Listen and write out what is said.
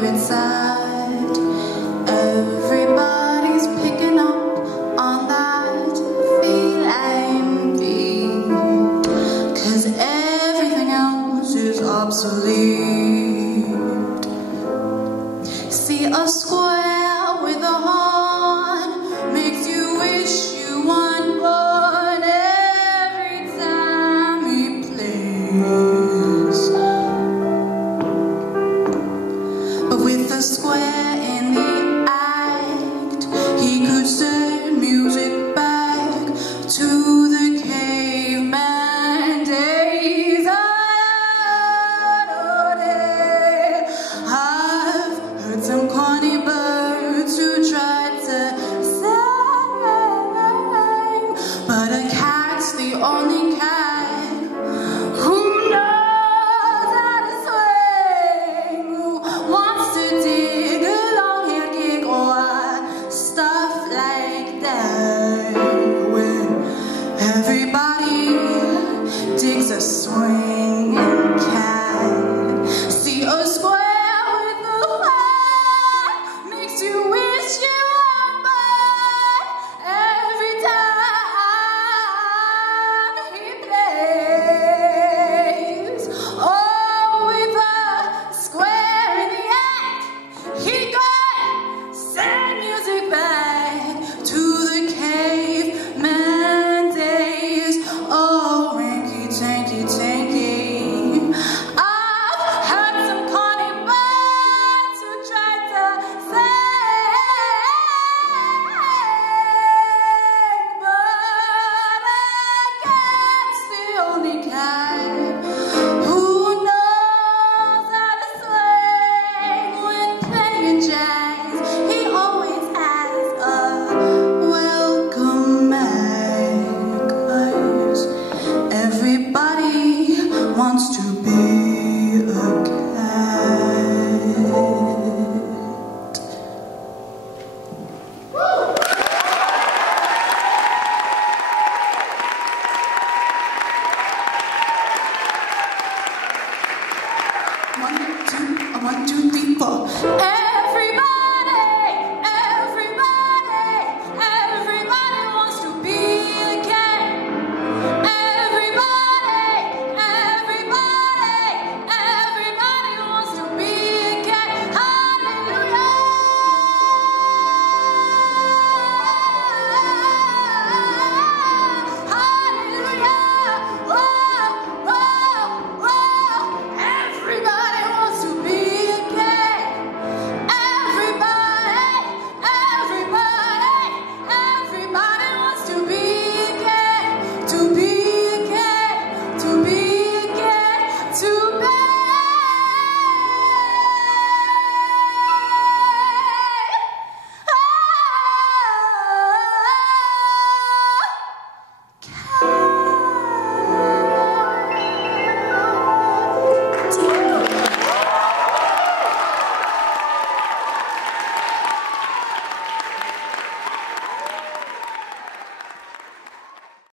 where it's at. Everybody's picking up on that feeling beat, 'cause everything else is obsolete. See a square with a horn makes you wish you won one every time he plays. But with a square in the act, he could send music back to the caveman days. I've heard some corny birds who tried to sing, but a cat's the only cat who knows how to swing, who wants to dig along here, gig or stuff like that. When everybody digs a swinging cat, see a square with a heart makes you wish you had one every time he plays. Oh, with a square in the act, he could send music back to the caveman days. Oh, rinky tanky tanky. I've heard some corny birds who tried to sing, but a cat's the only cat who knows how to swing when playing jazz. He always has a welcome mat, 'cause everybody wants to